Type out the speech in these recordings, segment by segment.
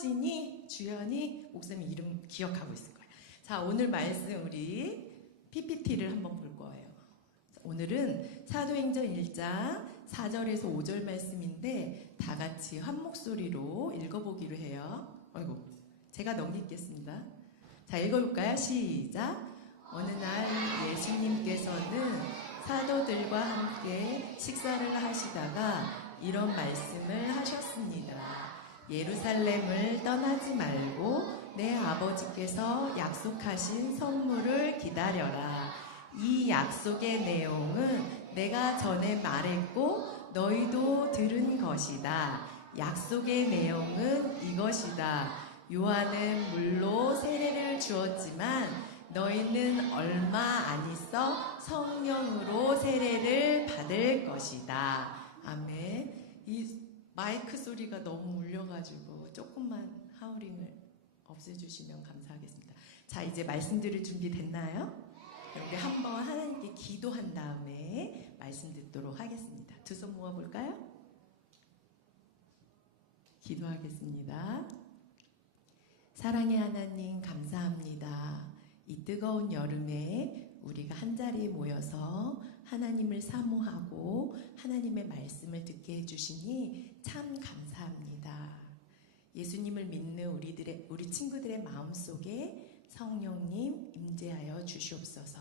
서진이, 주연이 목사님 이름 기억하고 있을 거예요. 자, 오늘 말씀 우리 PPT를 한번 볼 거예요. 오늘은 사도행전 1장 4절에서 5절 말씀인데 다 같이 한 목소리로 읽어보기로 해요. 아이고, 제가 넘기겠습니다. 자, 읽어볼까요? 시작! 어느 날 예수님께서는 사도들과 함께 식사를 하시다가 이런 말씀을 하셨습니다. 예루살렘을 떠나지 말고 내 아버지께서 약속하신 선물을 기다려라. 이 약속의 내용은 내가 전에 말했고 너희도 들은 것이다. 약속의 내용은 이것이다. 요한은 물로 세례를 주었지만 너희는 얼마 안 있어 성령으로 세례를 받을 것이다. 아멘. 이 마이크 소리가 너무 울려가지고 조금만 하우링을 없애주시면 감사하겠습니다. 자, 이제 말씀 들을 준비 됐나요? 우리 한번 하나님께 기도한 다음에 말씀 듣도록 하겠습니다. 두 손 모아볼까요? 기도하겠습니다. 사랑의 하나님 감사합니다. 이 뜨거운 여름에 우리가 한자리에 모여서 하나님을 사모하고 하나님의 말씀을 듣게 해주시니 참 감사합니다. 예수님을 믿는 우리 친구들의 마음속에 성령님 임재하여 주시옵소서.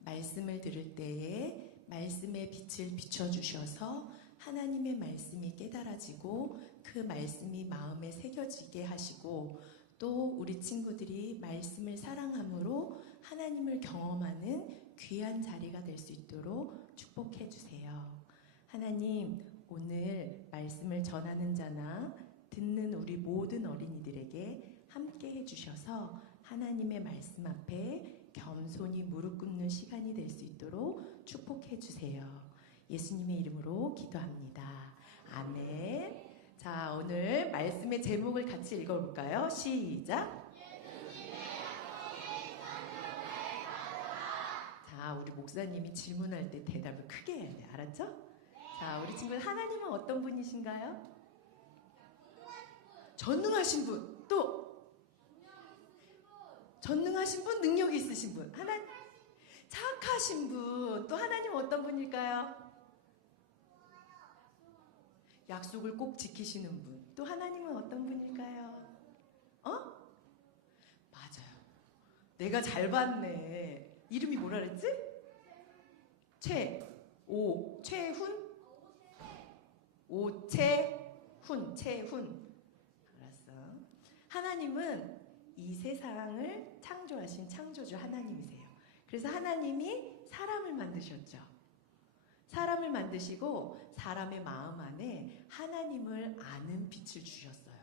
말씀을 들을 때에 말씀의 빛을 비춰주셔서 하나님의 말씀이 깨달아지고 그 말씀이 마음에 새겨지게 하시고 또 우리 친구들이 말씀을 사랑함으로 하나님을 경험하는 귀한 자리가 될 수 있도록 축복해 주세요. 하나님, 오늘 말씀을 전하는 자나 듣는 우리 모든 어린이들에게 함께 해주셔서 하나님의 말씀 앞에 겸손히 무릎 꿇는 시간이 될 수 있도록 축복해 주세요. 예수님의 이름으로 기도합니다. 아멘. 자, 오늘 말씀의 제목을 같이 읽어볼까요? 시작! 자, 우리 목사님이 질문할 때 대답을 크게 해야 돼. 알았죠? 자, 우리 친구들 하나님은 어떤 분이신가요? 전능하신 분. 또 전능하신 분, 능력이 있으신 분. 하나님 착하신 분. 또 하나님 어떤 분일까요? 약속을 꼭 지키시는 분. 또 하나님은 어떤 분일까요? 맞아요. 내가 잘 봤네. 이름이 뭐라 그랬지? 최훈? 채훈. 알았어. 하나님은 이 세상을 창조하신 창조주 하나님이세요. 그래서 하나님이 사람을 만드셨죠. 사람을 만드시고 사람의 마음 안에 하나님을 아는 빛을 주셨어요.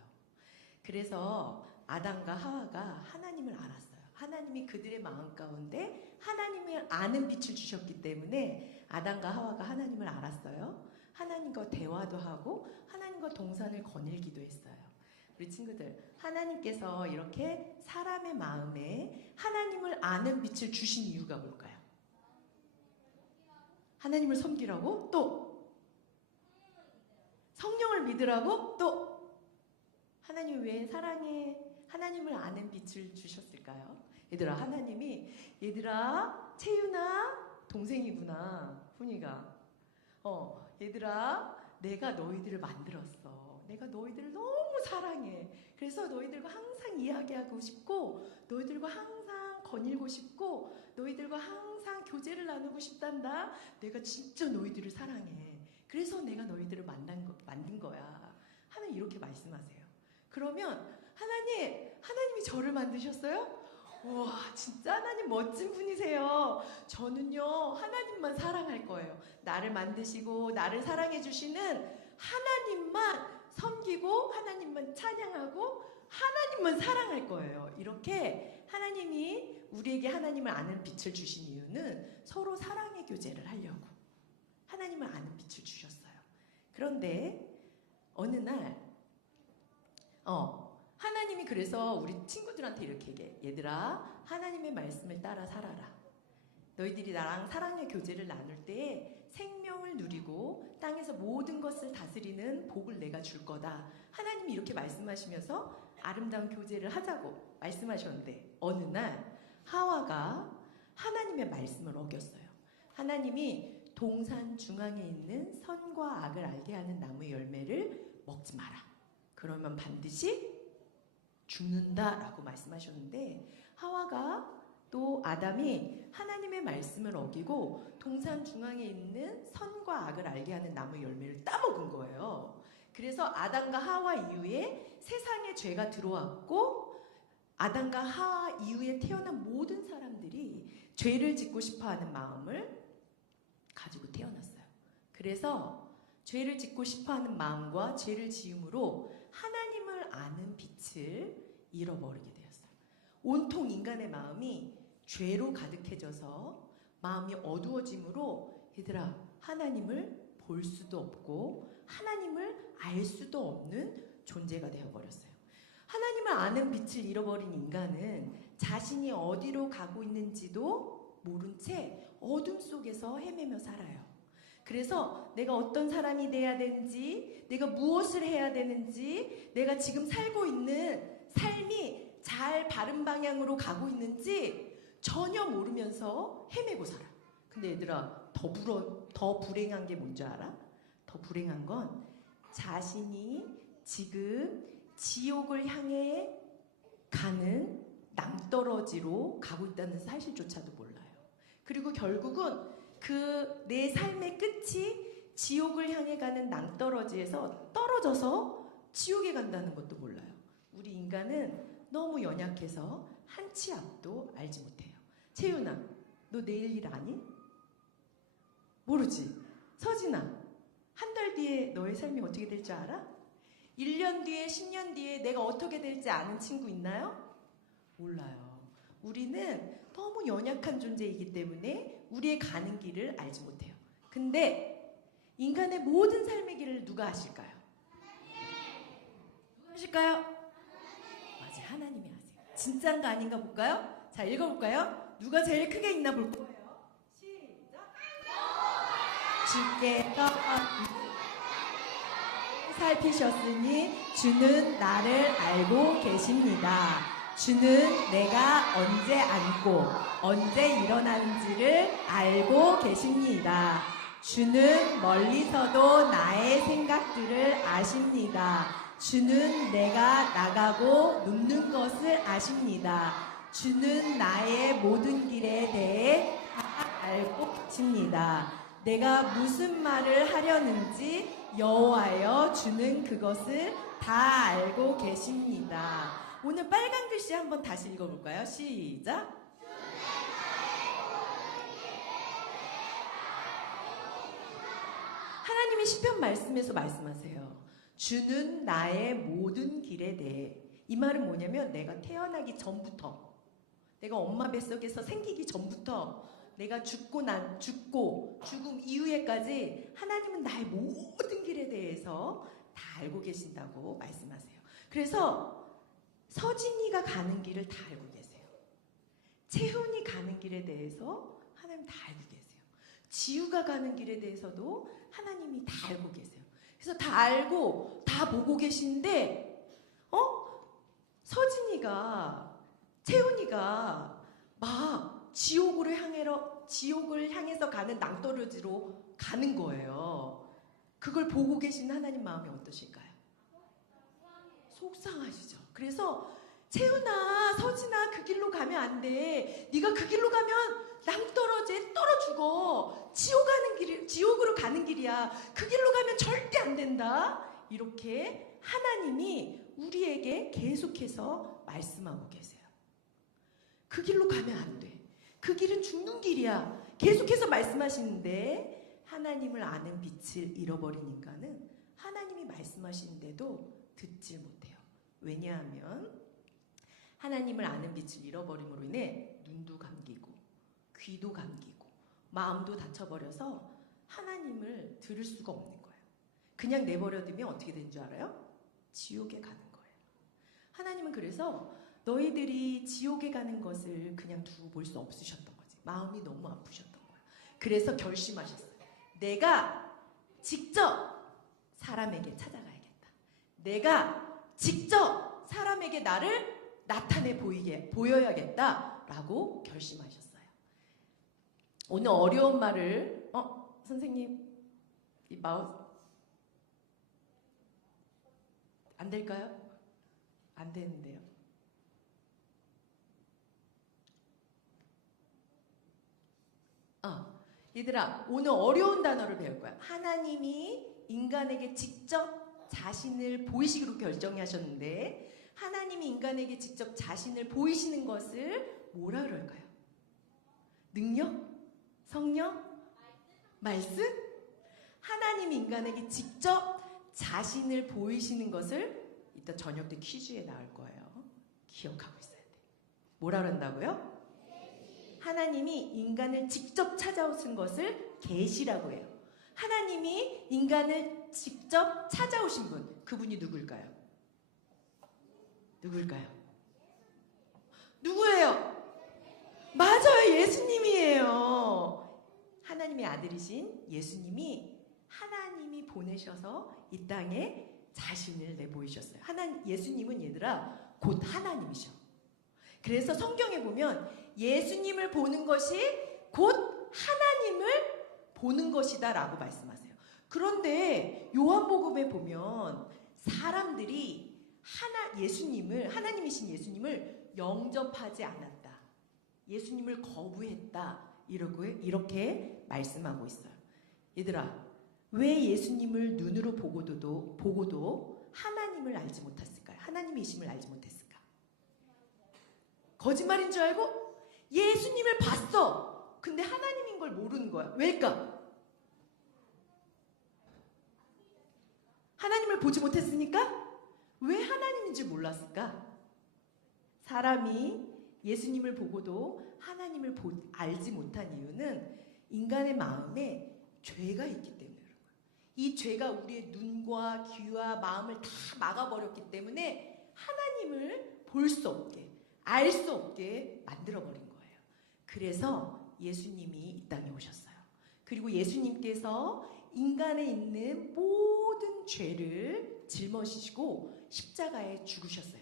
그래서 아담과 하와가 하나님을 알았어요. 하나님이 그들의 마음 가운데 하나님을 아는 빛을 주셨기 때문에 아담과 하와가 하나님을 알았어요. 하나님과 대화도 하고 하나님과 동산을 거닐기도 했어요. 우리 친구들, 하나님께서 이렇게 사람의 마음에 하나님을 아는 빛을 주신 이유가 뭘까요? 하나님을 섬기라고? 또 성령을 믿으라고? 또 하나님이 왜 하나님을 아는 빛을 주셨을까요? 얘들아, 채윤아 동생이구나, 훈이가. 얘들아, 내가 너희들을 만들었어. 내가 너희들을 너무 사랑해. 그래서 너희들과 항상 이야기하고 싶고 너희들과 항상 거닐고 싶고 너희들과 항상 교제를 나누고 싶단다. 내가 진짜 너희들을 사랑해. 그래서 내가 너희들을 만든 거야. 하나님 이렇게 말씀하세요. 그러면 하나님이 저를 만드셨어요? 우와, 진짜 하나님 멋진 분이세요. 저는요, 하나님만 사랑할 거예요. 나를 만드시고 나를 사랑해 주시는 하나님만 섬기고 하나님만 찬양하고 하나님만 사랑할 거예요. 이렇게 하나님이 우리에게 하나님을 아는 빛을 주신 이유는 서로 사랑의 교제를 하려고 하나님을 아는 빛을 주셨어요. 그런데 어느 날 하나님이 그래서 우리 친구들한테 이렇게 얘기해. 얘들아, 하나님의 말씀을 따라 살아라. 너희들이 나랑 사랑의 교제를 나눌 때 생명을 누리고 땅에서 모든 것을 다스리는 복을 내가 줄 거다. 하나님이 이렇게 말씀하시면서 아름다운 교제를 하자고 말씀하셨는데 어느 날 하와가 하나님의 말씀을 어겼어요. 하나님이 동산 중앙에 있는 선과 악을 알게 하는 나무 열매를 먹지 마라. 그러면 반드시 죽는다라고 말씀하셨는데 하와가 또 아담이 하나님의 말씀을 어기고 동산 중앙에 있는 선과 악을 알게 하는 나무 열매를 따먹은 거예요. 그래서 아담과 하와 이후에 세상에 죄가 들어왔고 아담과 하와 이후에 태어난 모든 사람들이 죄를 짓고 싶어하는 마음을 가지고 태어났어요. 그래서 죄를 짓고 싶어하는 마음과 죄를 지음으로 하나님을 아는 빛을 잃어버리게 되었어요. 온통 인간의 마음이 죄로 가득해져서 마음이 어두워짐으로 얘들아 하나님을 볼 수도 없고 하나님을 알 수도 없는 존재가 되어버렸어요. 하나님을 아는 빛을 잃어버린 인간은 자신이 어디로 가고 있는지도 모른 채 어둠 속에서 헤매며 살아요. 그래서 내가 어떤 사람이 돼야 되는지, 내가 무엇을 해야 되는지, 내가 지금 살고 있는 삶이 잘 바른 방향으로 가고 있는지 전혀 모르면서 헤매고 살아. 근데 얘들아 더 불행한 게 뭔지 알아? 더 불행한 건 자신이 지금 지옥을 향해 가는 낭떠러지로 가고 있다는 사실조차도 몰라요. 그리고 결국은 그 내 삶의 끝이 지옥을 향해 가는 낭떠러지에서 떨어져서 지옥에 간다는 것도 몰라요. 우리 인간은 너무 연약해서 한 치 앞도 알지 못해요. 채윤아, 너 내일 일 아니? 모르지? 서진아, 한 달 뒤에 너의 삶이 어떻게 될 줄 알아? 1년 뒤에, 10년 뒤에 내가 어떻게 될지 아는 친구 있나요? 몰라요. 우리는 너무 연약한 존재이기 때문에 우리의 가는 길을 알지 못해요. 근데 인간의 모든 삶의 길을 누가 아실까요? 누가 아실까요? 맞아요. 하나님이 아세요. 진짜인가 아닌가 볼까요? 자, 읽어볼까요? 누가 제일 크게 읽나 볼 거예요. 시작. 주께서 살피셨으니 주는 나를 알고 계십니다. 주는 내가 언제 앉고 언제 일어나는지를 알고 계십니다. 주는 멀리서도 나의 생각들을 아십니다. 주는 내가 나가고 눕는 것을 아십니다. 주는 나의 모든 길에 대해 다 알고 계십니다. 내가 무슨 말을 하려는지 여호와여 주는 그것을 다 알고 계십니다. 오늘 빨간 글씨 한번 다시 읽어볼까요? 시작. 하나님이 시편 말씀에서 말씀하세요. 주는 나의 모든 길에 대해. 이 말은 뭐냐면 내가 태어나기 전부터, 내가 엄마 뱃속에서 생기기 전부터, 내가 죽고 죽음 이후에까지 하나님은 나의 모든 길에 대해서 다 알고 계신다고 말씀하세요. 그래서 서진이가 가는 길을 다 알고 계세요. 채훈이 가는 길에 대해서 하나님 다 알고 계세요. 지우가 가는 길에 대해서도 하나님이 다 알고 계세요. 그래서 다 알고 다 보고 계신데 서진이가 채훈이가 막 지옥을 향해서 가는 낭떠러지로 가는 거예요. 그걸 보고 계신 하나님 마음이 어떠실까요? 속상하시죠. 그래서 채훈아, 서진아, 그 길로 가면 안 돼. 네가 그 길로 가면 낭떠러지에 떨어 죽어. 지옥으로 가는 길이야. 그 길로 가면 절대 안 된다. 이렇게 하나님이 우리에게 계속해서 말씀하고 계세요. 그 길로 가면 안 돼. 그 길은 죽는 길이야. 계속해서 말씀하시는데 하나님을 아는 빛을 잃어버린 인간은 하나님이 말씀하시는데도 듣질 못해요. 왜냐하면 하나님을 아는 빛을 잃어버림으로 인해 눈도 감기고 귀도 감기고 마음도 닫혀버려서 하나님을 들을 수가 없는 거예요. 그냥 내버려두면 어떻게 되는 줄 알아요? 지옥에 가는 거예요. 하나님은 그래서 너희들이 지옥에 가는 것을 그냥 두고 볼 수 없으셨던 거지. 마음이 너무 아프셨던 거예요. 그래서 결심하셨어요. 내가 직접 사람에게 찾아가야겠다. 내가 직접 사람에게 나를 나타내 보여야겠다라고 결심하셨어요. 오늘 어려운 말을 선생님 이 마우스 안 될까요? 안 되는데요. 얘들아, 오늘 어려운 단어를 배울 거야. 하나님이 인간에게 직접 자신을 보이시기로 결정하셨는데, 하나님이 인간에게 직접 자신을 보이시는 것을 뭐라 그럴까요? 능력? 성령? 말씀? 하나님이 인간에게 직접 자신을 보이시는 것을 이따 저녁 때 퀴즈에 나올 거예요. 기억하고 있어야 돼. 뭐라 그런다고요? 하나님이 인간을 직접 찾아오신 것을 계시라고 해요. 하나님이 인간을 직접 찾아오신 분, 그분이 누굴까요? 누굴까요? 누구예요? 맞아요, 예수님이에요. 하나님의 아들이신 예수님이 하나님이 보내셔서 이 땅에 자신을 내보이셨어요. 예수님은 얘들아 곧 하나님이셔. 그래서 성경에 보면 예수님을 보는 것이 곧 하나님을 보는 것이다 라고 말씀하세요. 그런데 요한복음에 보면 사람들이 하나님이신 예수님을 영접하지 않았다, 예수님을 거부했다, 이렇게 말씀하고 있어요. 얘들아, 왜 예수님을 눈으로 보고도 하나님을 알지 못했을까요? 하나님이심을 알지 못했을까? 거짓말인 줄 알고 예수님을 봤어. 근데 하나님인 걸 모르는 거야. 왜일까? 하나님을 보지 못했으니까? 왜 하나님인지 몰랐을까? 사람이 예수님을 보고도 하나님을 알지 못한 이유는 인간의 마음에 죄가 있기 때문에 그런 거예요. 이 죄가 우리의 눈과 귀와 마음을 다 막아버렸기 때문에 하나님을 볼 수 없게, 알 수 없게 만들어버린 거예요. 그래서 예수님이 이 땅에 오셨어요. 그리고 예수님께서 인간에 있는 모든 죄를 짊어지시고 십자가에 죽으셨어요.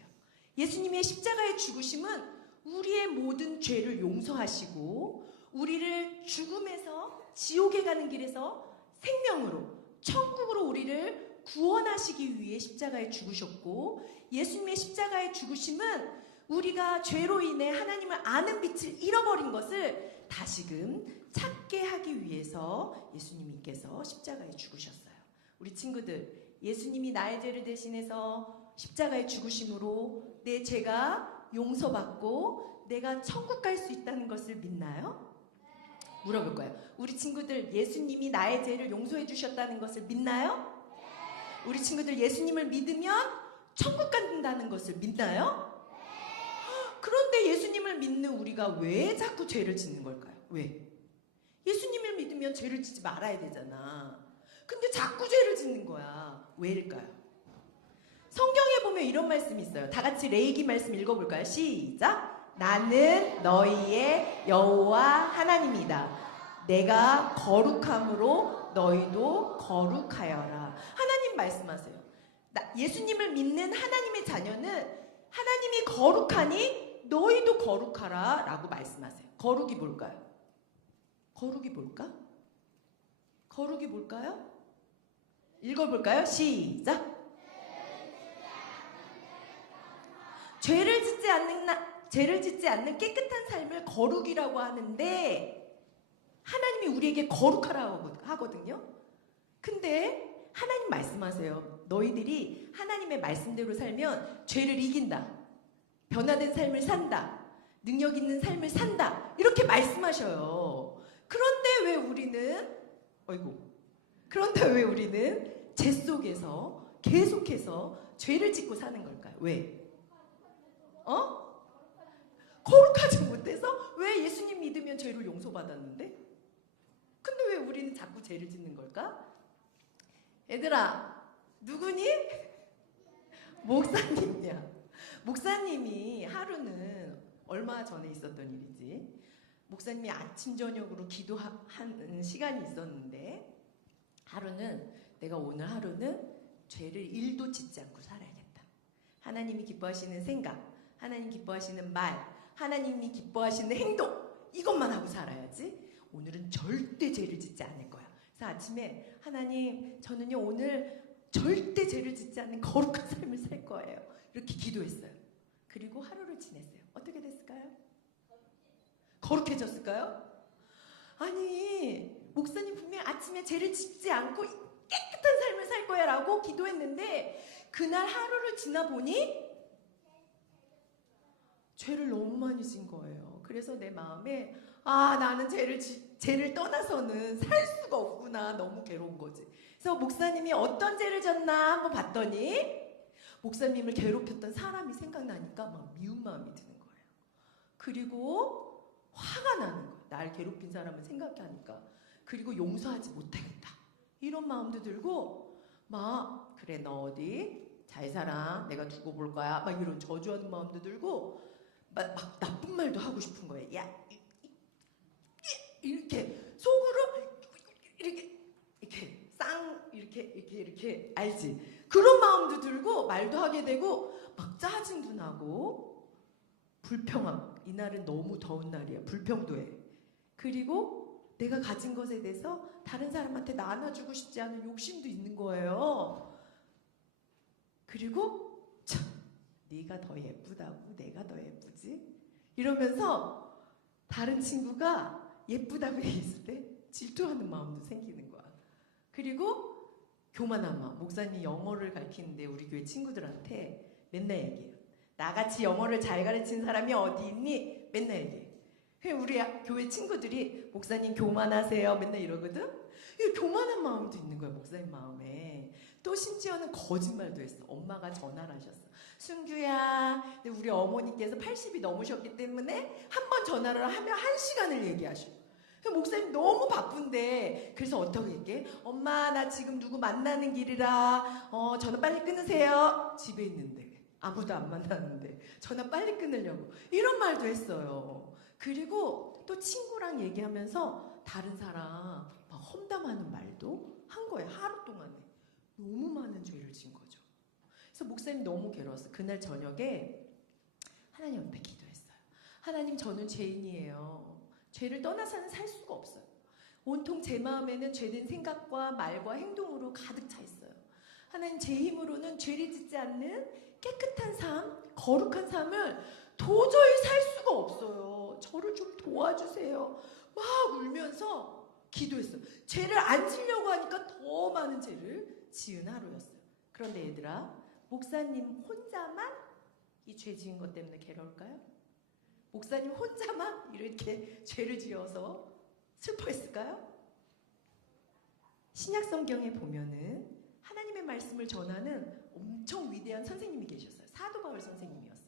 예수님의 십자가의 죽으심은 우리의 모든 죄를 용서하시고 우리를 죽음에서 지옥에 가는 길에서 생명으로 천국으로 우리를 구원하시기 위해 십자가에 죽으셨고, 예수님의 십자가의 죽으심은 우리가 죄로 인해 하나님을 아는 빛을 잃어버린 것을 다시금 찾게 하기 위해서 예수님께서 십자가에 죽으셨어요. 우리 친구들, 예수님이 나의 죄를 대신해서 십자가에 죽으심으로 내 죄가 용서받고 내가 천국 갈 수 있다는 것을 믿나요? 물어볼 거예요. 우리 친구들, 예수님이 나의 죄를 용서해 주셨다는 것을 믿나요? 우리 친구들, 예수님을 믿으면 천국 간다는 것을 믿나요? 그런데 예수님을 믿는 우리가 왜 자꾸 죄를 짓는 걸까요? 왜? 예수님을 믿으면 죄를 짓지 말아야 되잖아. 근데 자꾸 죄를 짓는 거야. 왜일까요? 성경에 보면 이런 말씀이 있어요. 다 같이 레위기 말씀 읽어볼까요? 시작! 나는 너희의 여호와 하나님이다. 내가 거룩함으로 너희도 거룩하여라. 하나님 말씀하세요. 예수님을 믿는 하나님의 자녀는 하나님이 거룩하니 너희도 거룩하라 라고 말씀하세요. 거룩이 뭘까요? 거룩이 뭘까? 거룩이 뭘까요? 읽어볼까요? 시작! 죄를 짓지 않는 깨끗한 삶을 거룩이라고 하는데 하나님이 우리에게 거룩하라고 하거든요. 근데 하나님 말씀하세요. 너희들이 하나님의 말씀대로 살면 죄를 이긴다, 변화된 삶을 산다, 능력 있는 삶을 산다, 이렇게 말씀하셔요. 그런데 왜 우리는 죄 속에서 계속해서 죄를 짓고 사는 걸까요? 왜? 거룩하지 못해서? 왜 예수님 믿으면 죄를 용서받았는데? 근데 왜 우리는 자꾸 죄를 짓는 걸까? 얘들아, 누구니? 목사님이야. 목사님이 하루는 얼마 전에 있었던 일이지. 목사님이 아침 저녁으로 기도하는 시간이 있었는데, 내가 오늘 하루는 죄를 1도 짓지 않고 살아야겠다. 하나님이 기뻐하시는 생각, 하나님 기뻐하시는 말, 하나님이 기뻐하시는 행동, 이것만 하고 살아야지 오늘은 절대 죄를 짓지 않을 거야. 그래서 아침에 하나님, 저는요 오늘 절대 죄를 짓지 않는 거룩한 삶을 살 거예요. 이렇게 기도했어요. 그리고 하루를 지냈어요. 어떻게 됐을까요? 거룩해졌을까요? 아니, 목사님 분명히 아침에 죄를 짓지 않고 깨끗한 삶을 살 거야 라고 기도했는데 그날 하루를 지나 보니 죄를 너무 많이 진 거예요. 그래서 내 마음에 나는 죄를 떠나서는 살 수가 없구나. 너무 괴로운 거지. 그래서 목사님이 어떤 죄를 졌나 한번 봤더니 목사님을 괴롭혔던 사람이 생각나니까 막 미운 마음이 드는 거예요. 그리고 화가 나는 거예요. 날 괴롭힌 사람을 생각하니까. 그리고 용서하지 못하겠다. 이런 마음도 들고 막 그래 너 어디 잘 살아. 내가 두고 볼 거야. 막 이런 저주하는 마음도 들고 막 나쁜 말도 하고 싶은 거예요. 야, 이렇게 속으로 이렇게 이렇게 알지? 그런 마음도 들고 말도 하게 되고 막 짜증도 나고 불평함. 이날은 너무 더운 날이야. 불평도 해. 그리고 내가 가진 것에 대해서 다른 사람한테 나눠주고 싶지 않은 욕심도 있는 거예요. 그리고 참 네가 더 예쁘다고 내가 더 예쁘지? 이러면서 다른 친구가 예쁘다고 얘기했을 때 질투하는 마음도 생기는 거야. 그리고 교만한 마음. 목사님 영어를 가르치는데 우리 교회 친구들한테 맨날 얘기해요. 나같이 영어를 잘 가르치는 사람이 어디 있니? 맨날 얘기해. 우리 교회 친구들이 목사님 교만하세요 맨날 이러거든? 이 교만한 마음도 있는 거야 목사님 마음에. 또 심지어는 거짓말도 했어. 엄마가 전화를 하셨어. 순규야, 우리 어머니께서 80이 넘으셨기 때문에 한 번 전화를 하면 1시간을 얘기하셔. 목사님 너무 바쁜데 그래서 어떻게 얘기해? 엄마 나 지금 누구 만나는 길이라 전화 빨리 끊으세요. 집에 있는데 아무도 안 만나는데 전화 빨리 끊으려고 이런 말도 했어요. 그리고 또 친구랑 얘기하면서 다른 사람 막 험담하는 말도 한 거예요. 하루 동안에 너무 많은 죄를 진 거죠. 그래서 목사님 너무 괴로웠어요. 그날 저녁에 하나님 앞에 기도했어요. 하나님 저는 죄인이에요. 죄를 떠나서는 살 수가 없어요. 온통 제 마음에는 죄된 생각과 말과 행동으로 가득 차 있어요. 하나님 제 힘으로는 죄를 짓지 않는 깨끗한 삶, 거룩한 삶을 도저히 살 수가 없어요. 저를 좀 도와주세요. 막 울면서 기도했어요. 죄를 안 지려고 하니까 더 많은 죄를 지은 하루였어요. 그런데 얘들아, 목사님 혼자만 이 죄 지은 것 때문에 괴로울까요? 목사님 혼자만 이렇게 죄를 지어서 슬퍼했을까요? 신약 성경에 보면은 하나님의 말씀을 전하는 엄청 위대한 선생님이 계셨어요. 사도 바울 선생님이었어요.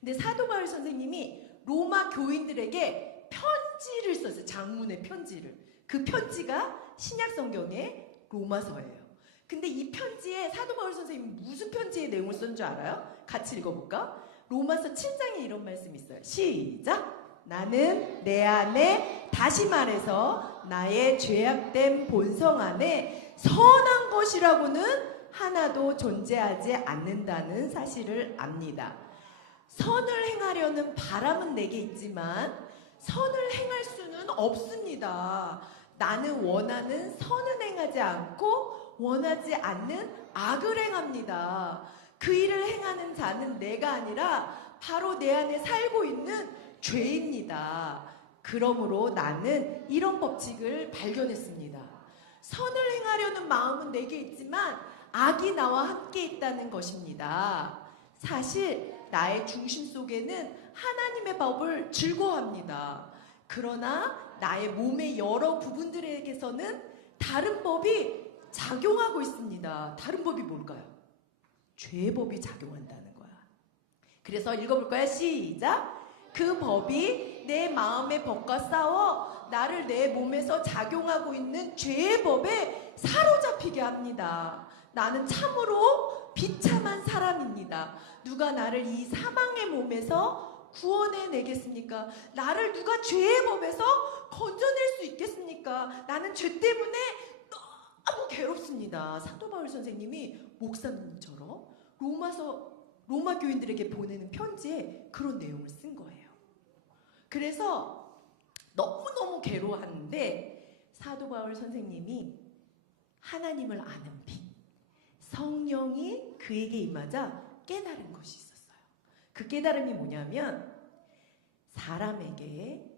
근데 사도 바울 선생님이 로마 교인들에게 편지를 썼어요. 장문의 편지를. 그 편지가 신약 성경의 로마서예요. 근데 이 편지에 사도 바울 선생님이 무슨 편지의 내용을 쓴 줄 알아요? 같이 읽어볼까? 로마서 7장에 이런 말씀이 있어요. 시작! 나는 내 안에, 다시 말해서 나의 죄악된 본성 안에 선한 것이라고는 하나도 존재하지 않는다는 사실을 압니다. 선을 행하려는 바람은 내게 있지만 선을 행할 수는 없습니다. 나는 원하는 선은 행하지 않고 원하지 않는 악을 행합니다. 그 일을 행하는 자는 내가 아니라 바로 내 안에 살고 있는 죄입니다. 그러므로 나는 이런 법칙을 발견했습니다. 선을 행하려는 마음은 내게 있지만 악이 나와 함께 있다는 것입니다. 사실 나의 중심 속에는 하나님의 법을 즐거워합니다. 그러나 나의 몸의 여러 부분들에게서는 다른 법이 작용하고 있습니다. 다른 법이 뭘까요? 죄의 법이 작용한다는 거야. 그래서 읽어볼까요? 시작! 그 법이 내 마음의 법과 싸워 나를 내 몸에서 작용하고 있는 죄의 법에 사로잡히게 합니다. 나는 참으로 비참한 사람입니다. 누가 나를 이 사망의 몸에서 구원해 내겠습니까? 나를 누가 죄의 법에서 건져낼 수 있겠습니까? 나는 죄 때문에 너무 괴롭습니다. 사도 바울 선생님이 목사님처럼 로마서 로마 교인들에게 보내는 편지에 그런 내용을 쓴 거예요. 그래서 너무너무 괴로워하는데 사도 바울 선생님이 하나님을 아는 빛, 성령이 그에게 임하자 깨달은 것이 있었어요. 그 깨달음이 뭐냐면 사람에게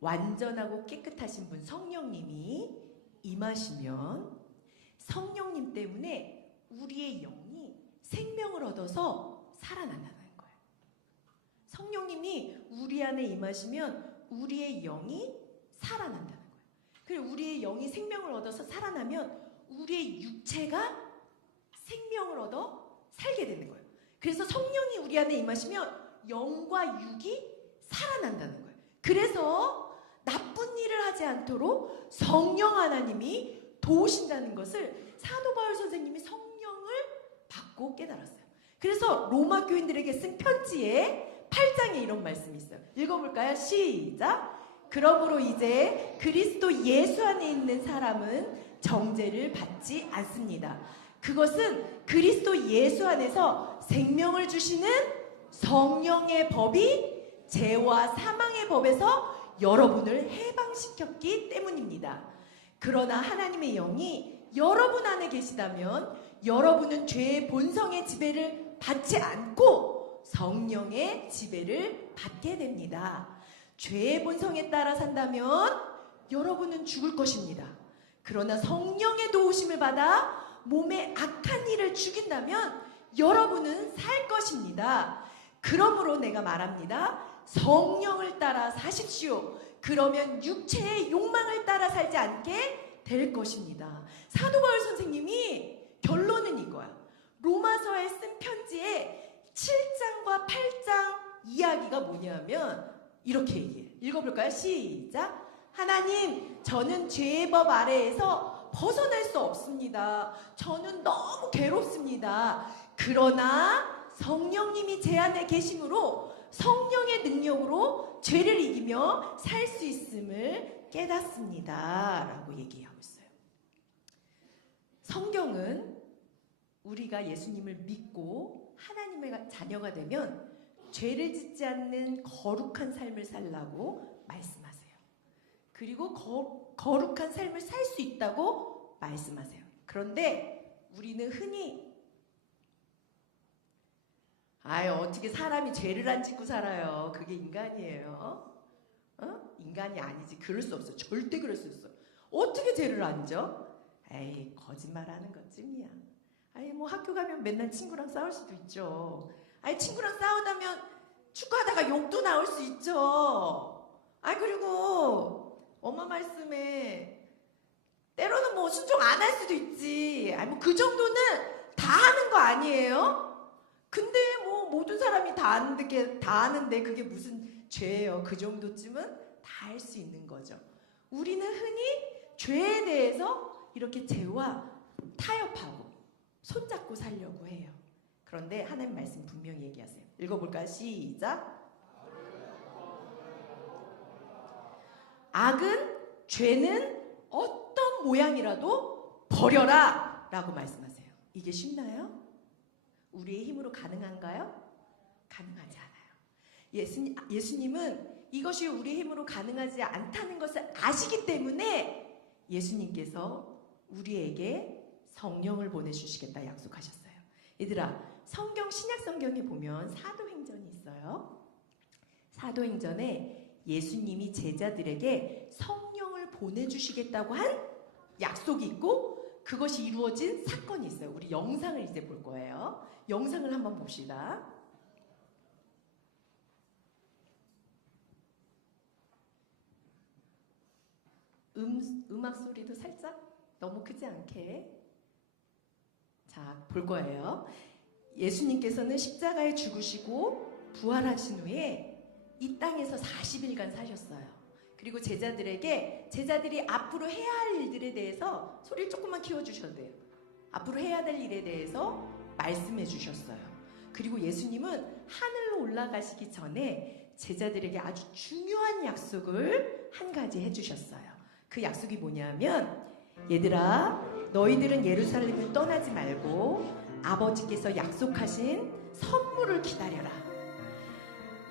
완전하고 깨끗하신 분 성령님이 임하시면 성령님 때문에 우리의 영이 생명을 얻어서 살아난다는 거예요. 성령님이 우리 안에 임하시면 우리의 영이 살아난다는 거예요. 그리고 우리의 영이 생명을 얻어서 살아나면 우리의 육체가 생명을 얻어 살게 되는 거예요. 그래서 성령이 우리 안에 임하시면 영과 육이 살아난다는 거예요. 그래서 나쁜 일을 하지 않도록 성령 하나님이 도우신다는 것을 사도 바울 선생님이 성령을 받고 깨달았어요. 그래서 로마 교인들에게 쓴 편지에 8장에 이런 말씀이 있어요. 읽어볼까요? 시작! 그러므로 이제 그리스도 예수 안에 있는 사람은 정죄를 받지 않습니다. 그것은 그리스도 예수 안에서 생명을 주시는 성령의 법이 죄와 사망의 법에서 여러분을 해방시켰기 때문입니다. 그러나 하나님의 영이 여러분 안에 계시다면 여러분은 죄의 본성의 지배를 받지 않고 성령의 지배를 받게 됩니다. 죄의 본성에 따라 산다면 여러분은 죽을 것입니다. 그러나 성령의 도우심을 받아 몸의 악한 일을 죽인다면 여러분은 살 것입니다. 그러므로 내가 말합니다. 성령을 따라 사십시오. 그러면 육체의 욕망을 따라 살지 않게 될 것입니다. 사도 바울 선생님이 결론은 이거야. 로마서에 쓴 편지에 7장과 8장 이야기가 뭐냐면 이렇게 얘기해. 읽어볼까요? 시작! 하나님, 저는 죄의 법 아래에서 벗어날 수 없습니다. 저는 너무 괴롭습니다. 그러나 성령님이 제 안에 계심으로 성령의 능력으로 죄를 이기며 살 수 있음을 깨닫습니다. 라고 얘기하고 있어요. 성경은 우리가 예수님을 믿고 하나님의 자녀가 되면 죄를 짓지 않는 거룩한 삶을 살라고 말씀하세요. 그리고 거룩한 삶을 살 수 있다고 말씀하세요. 그런데 우리는 흔히 어떻게 사람이 죄를 안 짓고 살아요. 그게 인간이에요. 인간이 아니지. 그럴 수 없어. 절대 그럴 수 없어. 어떻게 죄를 안 져? 거짓말하는 것쯤이야. 뭐 학교 가면 맨날 친구랑 싸울 수도 있죠. 친구랑 싸우다면 축구하다가 욕도 나올 수 있죠. 그리고 엄마 말씀에 때로는 뭐 순종 안 할 수도 있지. 뭐 그 정도는 다 하는 거 아니에요? 근데 뭐 모든 사람이 다 아는데 그게 무슨 죄예요? 그 정도쯤은 다 할 수 있는 거죠. 우리는 흔히 죄에 대해서 이렇게 죄와 타협하고 손잡고 살려고 해요. 그런데 하나님 말씀 분명히 얘기하세요. 읽어볼까요? 시작! 악은, 죄는 어떤 모양이라도 버려라! 라고 말씀하세요. 이게 쉽나요? 우리의 힘으로 가능한가요? 가능하지 않아요. 예수님은 이것이 우리의 힘으로 가능하지 않다는 것을 아시기 때문에 예수님께서 우리에게 성령을 보내주시겠다 약속하셨어요. 얘들아, 신약 성경에 보면 사도행전이 있어요. 사도행전에 예수님이 제자들에게 성령을 보내주시겠다고 한 약속이 있고 그것이 이루어진 사건이 있어요. 우리 영상을 이제 볼 거예요. 영상을 한번 봅시다. 음악 소리도 살짝 너무 크지 않게 자, 볼 거예요. 예수님께서는 십자가에 죽으시고 부활하신 후에 이 땅에서 40일간 사셨어요. 그리고 제자들이 앞으로 해야 할 일들에 대해서 소리를 조금만 키워주셔도 돼요. 앞으로 해야 될 일에 대해서 말씀해 주셨어요. 그리고 예수님은 하늘로 올라가시기 전에 제자들에게 아주 중요한 약속을 한 가지 해주셨어요. 그 약속이 뭐냐면 너희들은 예루살렘을 떠나지 말고 아버지께서 약속하신 선물 선물을 기다려라.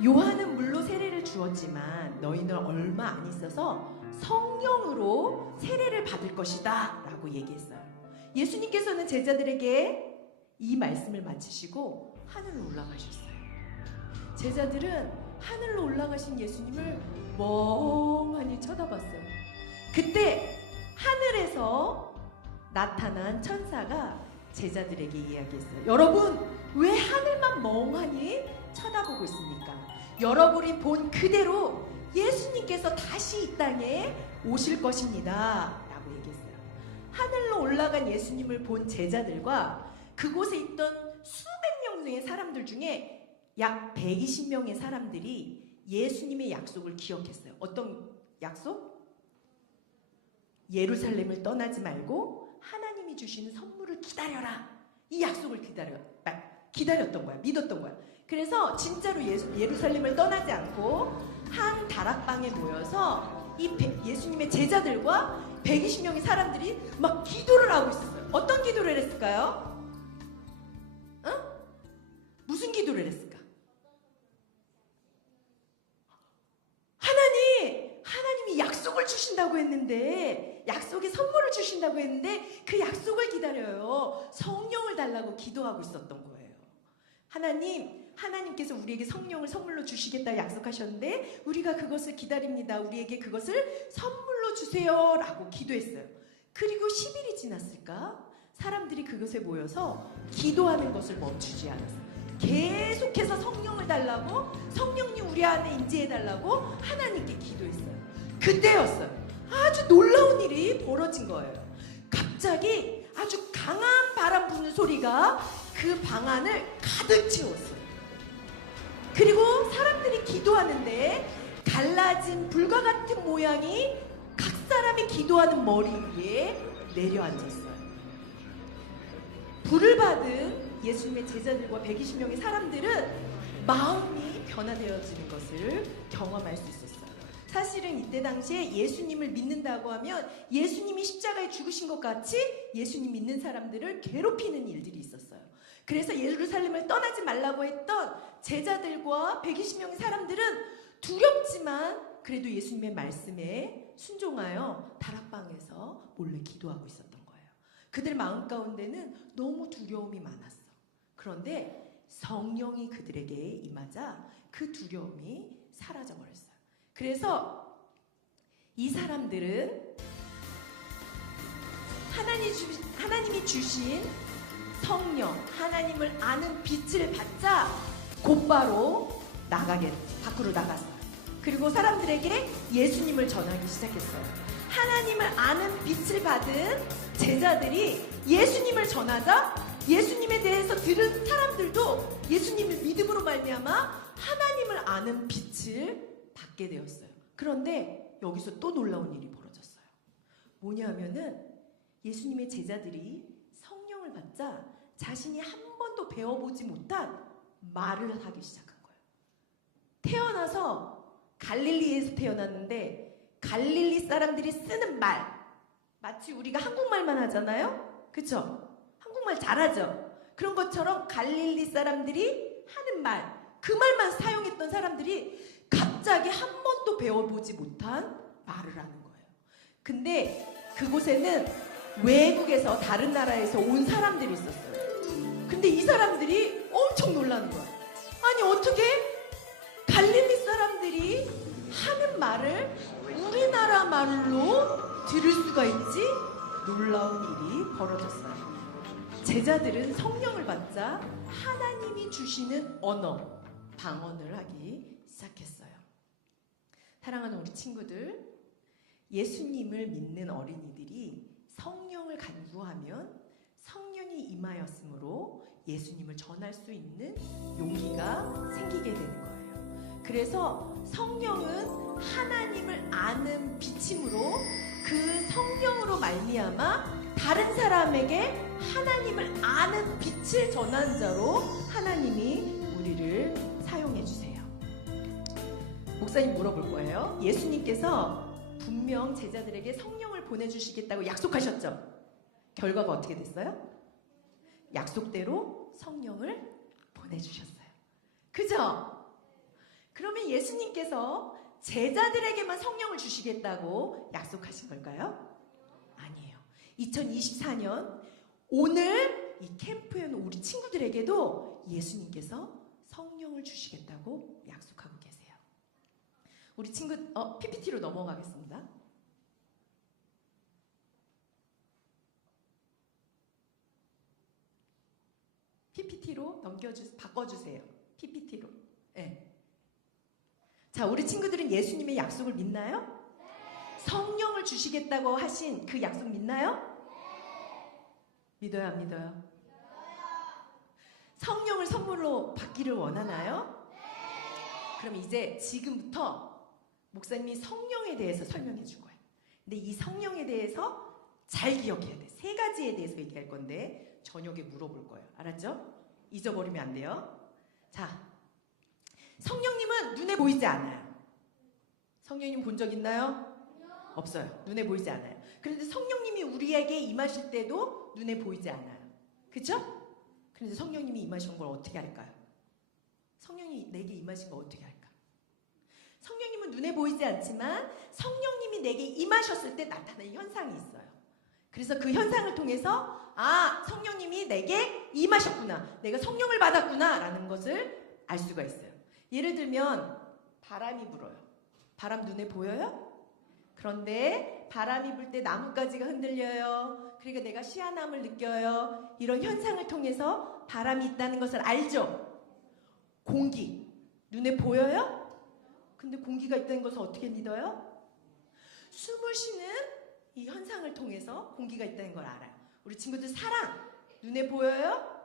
요한은 물로 세례를 주었지만 너희는 얼마 안 있어서 성령으로 세례를 받을 것이다 라고 얘기했어요. 예수님께서는 제자들에게 이 말씀을 마치시고 하늘로 올라가셨어요. 제자들은 하늘로 올라가신 예수님을 멍하니 쳐다봤어요. 그때 하늘에서 나타난 천사가 제자들에게 이야기했어요. 여러분, 왜 하늘만 멍하니 쳐다보고 있습니까? 여러분이 본 그대로 예수님께서 다시 이 땅에 오실 것입니다 라고 얘기했어요. 하늘로 올라간 예수님을 본 제자들과 그곳에 있던 수백 명의 사람들 중에 약 120명의 사람들이 예수님의 약속을 기억했어요. 어떤 약속? 예루살렘을 떠나지 말고 하나님이 주시는 선물을 기다려라. 이 약속을 기다렸던 거야. 믿었던 거야. 그래서 진짜로 예루살렘을 떠나지 않고 한 다락방에 모여서 이 예수님의 제자들과 120명의 사람들이 막 기도를 하고 있었어요. 어떤 기도를 했을까요? 무슨 기도를 했을까? 하나님이 약속을 주신다고 했는데, 약속의 선물을 주신다고 했는데 그 약속을 기다려요. 성령을 달라고 기도하고 있었던 거예요. 하나님께서 우리에게 성령을 선물로 주시겠다 약속하셨는데 우리가 그것을 기다립니다. 우리에게 그것을 선물로 주세요 라고 기도했어요. 그리고 10일이 지났을까? 사람들이 그것에 모여서 기도하는 것을 멈추지 않았어요. 계속해서 성령을 달라고, 성령님 우리 안에 임재해달라고 하나님께 기도했어요. 그때였어요. 아주 놀라운 일이 벌어진 거예요. 갑자기 아주 강한 바람 부는 소리가 그 방 안을 가득 채웠어요. 그리고 사람들이 기도하는데 갈라진 불과 같은 모양이 각 사람이 기도하는 머리 위에 내려앉았어요. 불을 받은 예수님의 제자들과 120명의 사람들은 마음이 변화되어지는 것을 경험할 수 있었어요. 사실은 이때 당시에 예수님을 믿는다고 하면 예수님이 십자가에 죽으신 것 같이 예수님 믿는 사람들을 괴롭히는 일들이 있었어요. 그래서 예루살렘을 떠나지 말라고 했던 제자들과 120명의 사람들은 두렵지만 그래도 예수님의 말씀에 순종하여 다락방에서 몰래 기도하고 있었던 거예요. 그들 마음 가운데는 너무 두려움이 많았어. 그런데 성령이 그들에게 임하자 그 두려움이 사라져버렸어요. 그래서 이 사람들은 하나님이 주신 성령, 하나님을 아는 빛을 받자 곧바로 밖으로 나갔어요. 그리고 사람들에게 예수님을 전하기 시작했어요. 하나님을 아는 빛을 받은 제자들이 예수님을 전하자 예수님에 대해서 들은 사람들도 예수님을 믿음으로 말미암아 하나님을 아는 빛을 받게 되었어요. 그런데 여기서 또 놀라운 일이 벌어졌어요. 뭐냐면은 예수님의 제자들이 성령을 받자 자신이 한 번도 배워보지 못한 말을 하기 시작한 거예요. 태어나서 갈릴리에서 태어났는데 갈릴리 사람들이 쓰는 말, 마치 우리가 한국말만 하잖아요. 그쵸? 한국말 잘하죠? 그런 것처럼 갈릴리 사람들이 하는 말, 그 말만 사용했던 사람들이 갑자기 한 번도 배워보지 못한 말을 하는 거예요. 근데 그곳에는 외국에서 다른 나라에서 온 사람들이 있었어요. 근데 이 사람들이 엄청 놀라는 거야. 아니 어떻게 갈릴리 사람들이 하는 말을 우리나라 말로 들을 수가 있지? 놀라운 일이 벌어졌어요. 제자들은 성령을 받자 하나님이 주시는 언어, 방언을 하기 시작했어요. 사랑하는 우리 친구들, 예수님을 믿는 어린이들이 성령을 간구하면 성령이 임하였으므로 예수님을 전할 수 있는 용기가 생기게 되는 거예요. 그래서 성령은 하나님을 아는 빛이므로 그 성령으로 말미암아 다른 사람에게 하나님을 아는 빛을 전하는 자로 하나님이 우리를 사용해 주세요. 목사님 물어볼 거예요. 예수님께서 분명 제자들에게 성령을 보내주시겠다고 약속하셨죠? 결과가 어떻게 됐어요? 약속대로 성령을 보내주셨어요. 그죠? 그러면 예수님께서 제자들에게만 성령을 주시겠다고 약속하신 걸까요? 아니에요. 2024년 오늘 이 캠프에 오는 우리 친구들에게도 예수님께서 성령을 주시겠다고 약속하고 계세요. 우리 친구 PPT로 넘어가겠습니다. PPT로 바꿔주세요. PPT로. 네. 자, 우리 친구들은 예수님의 약속을 믿나요? 네. 성령을 주시겠다고 하신 그 약속 믿나요? 네. 믿어요, 안 믿어요? 믿어요. 성령을 선물로 받기를 원하나요? 네. 그럼 이제 지금부터 목사님이 성령에 대해서 설명해 줄 거예요. 근데 이 성령에 대해서 잘 기억해야 돼. 3가지에 대해서 얘기할 건데 저녁에 물어볼 거예요. 알았죠? 잊어버리면 안 돼요. 자, 성령님은 눈에 보이지 않아요. 성령님 본 적 있나요? 없어요. 눈에 보이지 않아요. 그런데 성령님이 우리에게 임하실 때도 눈에 보이지 않아요. 그렇죠? 그런데 성령님이 임하신 걸 어떻게 할까요? 성령이 내게 임하신 걸 어떻게 할까? 성령님은 눈에 보이지 않지만 성령님이 내게 임하셨을 때 나타나는 현상이 있어요. 그래서 그 현상을 통해서 성령님이 내게 임하셨구나, 내가 성령을 받았구나 라는 것을 알 수가 있어요. 예를 들면 바람이 불어요. 바람 눈에 보여요? 그런데 바람이 불 때 나뭇가지가 흔들려요. 그러니까 내가 시원함을 느껴요. 이런 현상을 통해서 바람이 있다는 것을 알죠? 공기 눈에 보여요? 근데 공기가 있다는 것을 어떻게 믿어요? 숨을 쉬는 이 현상을 통해서 공기가 있다는 걸 알아요. 우리 친구들 사랑 눈에 보여요?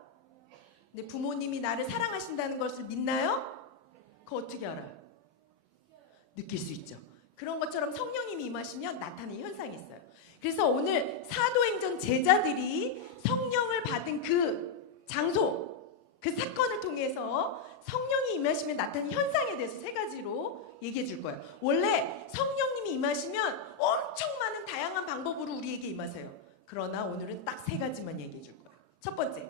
근데 부모님이 나를 사랑하신다는 것을 믿나요? 그거 어떻게 알아요? 느낄 수 있죠. 그런 것처럼 성령님이 임하시면 나타나는 현상이 있어요. 그래서 오늘 사도행전 제자들이 성령을 받은 그 장소, 그 사건을 통해서 성령이 임하시면 나타나는 현상에 대해서 3가지로 얘기해 줄 거예요. 원래 성령님이 임하시면 엄청 많은 다양한 방법으로 우리에게 임하세요. 그러나 오늘은 딱 3가지만 얘기해 줄 거예요. 첫 번째,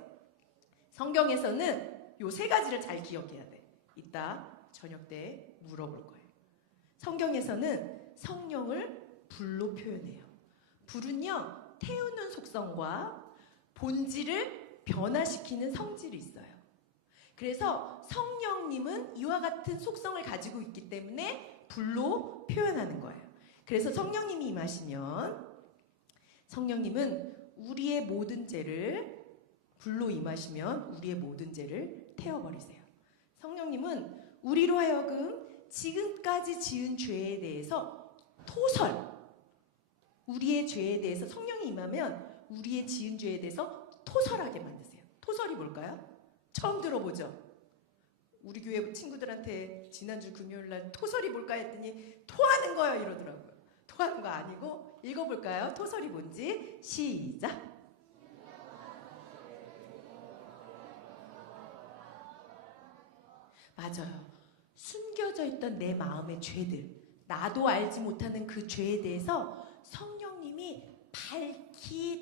성경에서는 요 3가지를 잘 기억해야 돼. 이따 저녁 때 물어볼 거예요. 성경에서는 성령을 불로 표현해요. 불은요, 태우는 속성과 본질을 변화시키는 성질이 있어요. 그래서 성령님은 이와 같은 속성을 가지고 있기 때문에 불로 표현하는 거예요. 그래서 성령님이 임하시면 성령님은 우리의 모든 죄를 불로 임하시면 우리의 모든 죄를 태워버리세요. 성령님은 우리로 하여금 지금까지 지은 죄에 대해서 우리의 죄에 대해서 성령이 임하면 우리의 지은 죄에 대해서 토설하게 만드세요. 토설이 뭘까요? 처음 들어보죠? 우리 교회 친구들한테 지난주 금요일날 토설이 뭘까 했더니 토하는 거예요 이러더라고요. 토하는 거 아니고 읽어볼까요? 토설이 뭔지 시작! 맞아요. 숨겨져 있던 내 마음의 죄들, 나도 알지 못하는 그 죄에 대해서 성령님이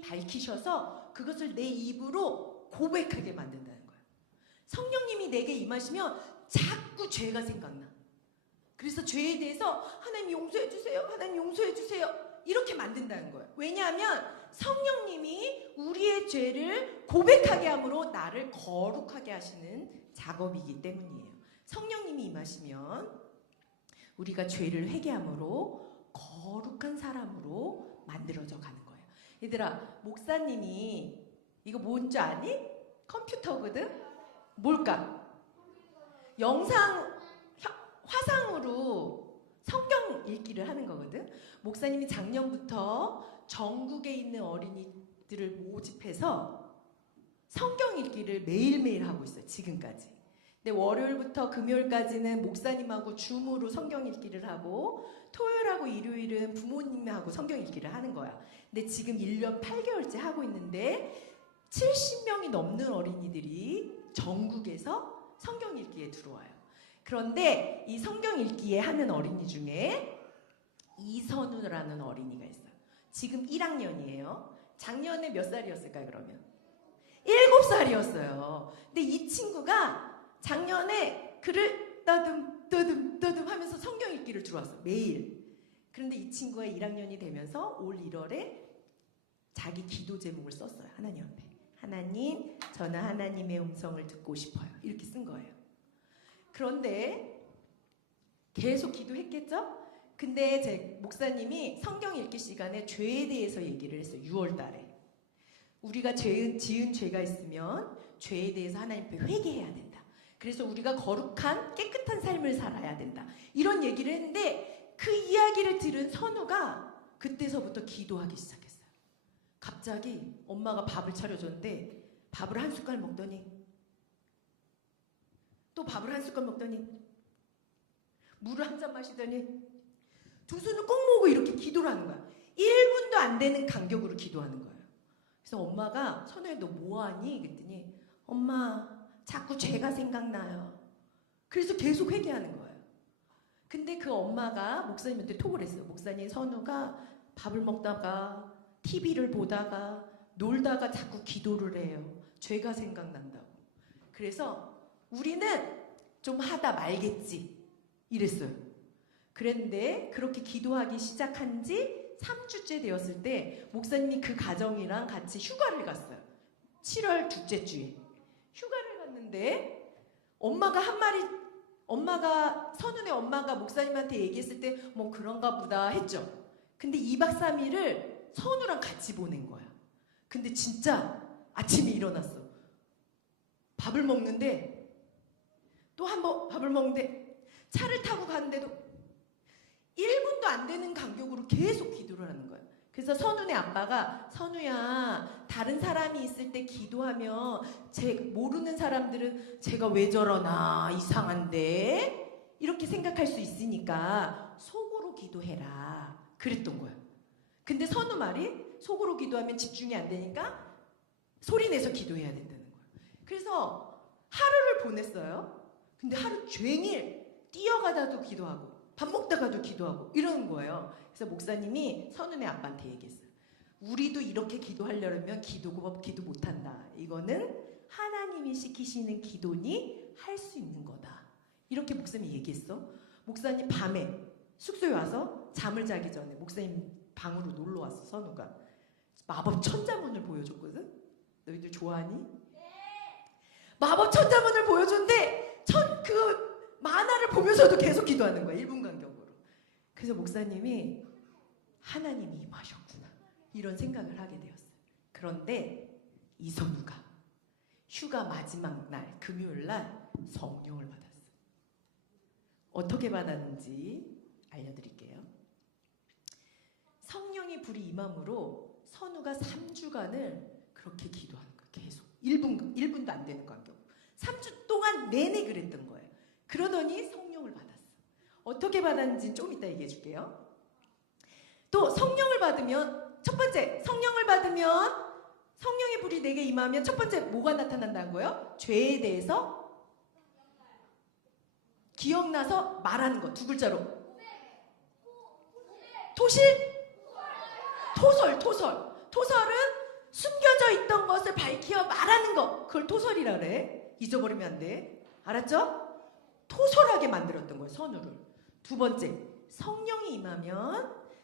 밝히셔서 그것을 내 입으로 고백하게 만든다는 거예요. 성령님이 내게 임하시면 자꾸 죄가 생각나. 그래서 죄에 대해서 하나님 용서해 주세요, 하나님 용서해 주세요 이렇게 만든다는 거예요. 왜냐하면 성령님이 우리의 죄를 고백하게 함으로 나를 거룩하게 하시는 작업이기 때문이에요. 성령님이 임하시면 우리가 죄를 회개함으로 거룩한 사람으로 만들어져 가는 거예요. 얘들아, 목사님이 이거 뭔지 아니? 컴퓨터거든? 뭘까? 화상으로 성경 읽기를 하는 거거든. 목사님이 작년부터 전국에 있는 어린이들을 모집해서 성경 읽기를 매일매일 하고 있어요. 지금까지. 근데 월요일부터 금요일까지는 목사님하고 줌으로 성경 읽기를 하고 토요일하고 일요일은 부모님하고 성경 읽기를 하는 거야. 근데 지금 1년 8개월째 하고 있는데 70명이 넘는 어린이들이 전국에서 성경 읽기에 들어와요. 그런데 이 성경 읽기에 하는 어린이 중에 이선우라는 어린이가 있어요. 지금 1학년이에요. 작년에 몇 살이었을까요, 그러면? 7살이었어요. 근데 이 친구가 작년에 글을 떠듬 하면서 성경 읽기를 들어왔어. 매일. 그런데 이 친구가 1학년이 되면서 올 1월에 자기 기도 제목을 썼어요. 하나님 앞에. 하나님, 저는 하나님의 음성을 듣고 싶어요. 이렇게 쓴 거예요. 그런데 계속 기도했겠죠? 근데 제 목사님이 성경 읽기 시간에 죄에 대해서 얘기를 했어요. 6월 달에. 우리가 지은 죄가 있으면 죄에 대해서 하나님 앞에 회개해야 된다. 그래서 우리가 거룩한 깨끗한 삶을 살아야 된다. 이런 얘기를 했는데 그 이야기를 들은 선우가 그때서부터 기도하기 시작했어요. 갑자기 엄마가 밥을 차려줬는데 밥을 한 숟갈 먹더니 또 밥을 한 숟갈 먹더니 물을 한 잔 마시더니 두 손을 꼭 모으고 이렇게 기도를 하는 거야. 1분도 안 되는 간격으로 기도하는 거예요. 그래서 엄마가 선우야 너 뭐하니? 그랬더니 엄마 자꾸 죄가 생각나요. 그래서 계속 회개하는 거예요. 근데 그 엄마가 목사님한테 톡을 했어요. 목사님 선우가 밥을 먹다가 TV를 보다가 놀다가 자꾸 기도를 해요. 죄가 생각난다고. 그래서 우리는 좀 하다 말겠지 이랬어요. 그랬는데 그렇게 기도하기 시작한 지 3주째 되었을 때 목사님이 그 가정이랑 같이 휴가를 갔어요. 7월 둘째 주에 휴가를 갔는데 선우네 엄마가 목사님한테 얘기했을 때 뭐 그런가 보다 했죠. 근데 2박 3일을 선우랑 같이 보낸 거야. 근데 진짜 아침에 일어났어. 밥을 먹는데 또 한 번 밥을 먹는데 차를 타고 가는데도 1분도 안 되는 간격으로 계속 기도를 하는 거예요. 그래서 선우네 아빠가 선우야 다른 사람이 있을 때 기도하면 모르는 사람들은 제가 왜 저러나 이상한데 이렇게 생각할 수 있으니까 속으로 기도해라 그랬던 거예요. 근데 선우 말이 속으로 기도하면 집중이 안 되니까 소리 내서 기도해야 된다는 거예요. 그래서 하루를 보냈어요. 근데 하루 종일 뛰어가다도 기도하고 밥 먹다가도 기도하고 이러는 거예요. 그래서 목사님이 선우네 아빠한테 얘기했어요. 우리도 이렇게 기도하려면 기도 못한다. 이거는 하나님이 시키시는 기도니 할 수 있는 거다. 이렇게 목사님이 얘기했어. 목사님 밤에 숙소에 와서 잠을 자기 전에 목사님 방으로 놀러 왔어. 선우가 마법 천자문을 보여줬거든. 너희들 좋아하니? 마법 천자문을 보여줬는데 그 만화를 보면서도 계속 기도하는 거야. 1분 간격으로. 그래서 목사님이 하나님이 임하셨구나 이런 생각을 하게 되었어요. 그런데 이선우가 휴가 마지막 날 금요일 날 성령을 받았어요. 어떻게 받았는지 알려드릴게요. 성령의 불이 임함으로 선우가 3주간을 그렇게 기도하는 거예요. 계속 1분도 안 되는 간격. 3주 동안 내내 그랬던 거예요. 그러더니 성령을 받았어. 어떻게 받았는지 좀 이따 얘기해 줄게요. 또 성령을 받으면 첫 번째 성령을 받으면 성령의 불이 내게 임하면 첫 번째 뭐가 나타난다고요? 죄에 대해서 기억나서 말하는 거. 두 글자로 토설은 숨겨져 있던 것을 밝혀 말하는 거. 그걸 토설이라 그래. 잊어버리면 안 돼. 알았죠? 토설하게 만들었던 거예요. 선우를. 두 번째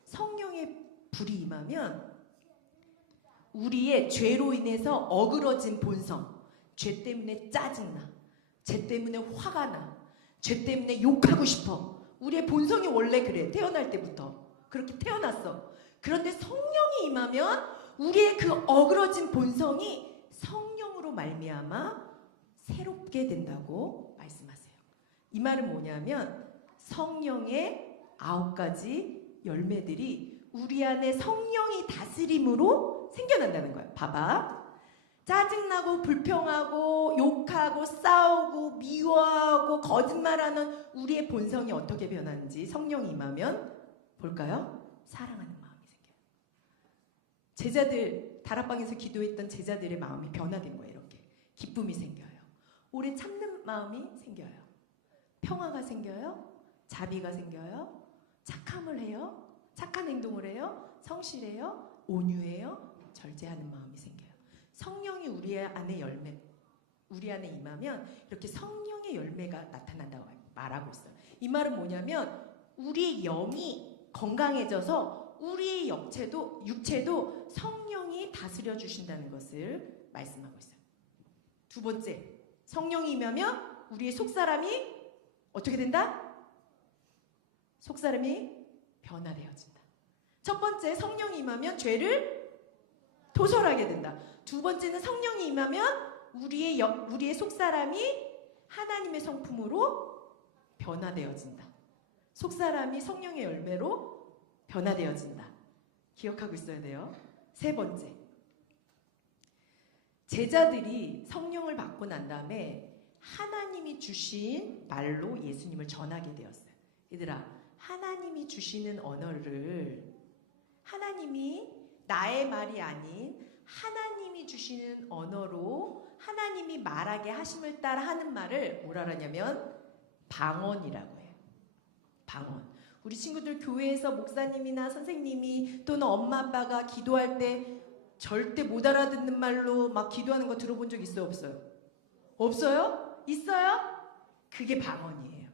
성령의 불이 임하면 우리의 죄로 인해서 어그러진 본성, 죄 때문에 짜증나, 죄 때문에 화가 나, 죄 때문에 욕하고 싶어. 우리의 본성이 원래 그래. 태어날 때부터 그렇게 태어났어. 그런데 성령이 임하면 우리의 그 어그러진 본성이 성령으로 말미암아 새롭게 된다고 말씀하세요. 이 말은 뭐냐면 성령의 9가지 열매들이 우리 안에 성령이 다스림으로 생겨난다는 거예요. 봐봐. 짜증나고 불평하고 욕하고 싸우고 미워하고 거짓말하는 우리의 본성이 어떻게 변하는지 성령이 임하면 볼까요? 사랑하는 마음이 생겨요. 제자들 다락방에서 기도했던 제자들의 마음이 변화된 거예요. 이렇게 기쁨이 생겨요. 오래 참는 마음이 생겨요. 평화가 생겨요. 자비가 생겨요. 착함을 해요. 착한 행동을 해요. 성실해요. 온유해요. 절제하는 마음이 생겨요. 성령이 우리 안에 열매, 우리 안에 임하면 이렇게 성령의 열매가 나타난다고 말하고 있어요. 이 말은 뭐냐면 우리의 영이 건강해져서 우리의 육체도 성령이 다스려 주신다는 것을 말씀하고 있어요. 두 번째, 성령이 임하면 우리의 속사람이 어떻게 된다? 속사람이 변화되어진다. 첫 번째, 성령이 임하면 죄를 토설하게 된다. 두 번째는 성령이 임하면 우리의 속사람이 하나님의 성품으로 변화되어진다. 속사람이 성령의 열매로 변화되어진다. 기억하고 있어야 돼요. 세 번째, 제자들이 성령을 받고 난 다음에 하나님이 주신 말로 예수님을 전하게 되었어요. 얘들아, 하나님이 주시는 언어를 하나님이 나의 말이 아닌 하나님이 주시는 언어로 하나님이 말하게 하심을 따라 하는 말을 뭐라 하냐면 방언이라고 해요. 방언. 우리 친구들 교회에서 목사님이나 선생님이 또는 엄마 아빠가 기도할 때 절대 못 알아듣는 말로 막 기도하는 거 들어본 적 있어요? 없어요? 없어요? 있어요? 그게 방언이에요.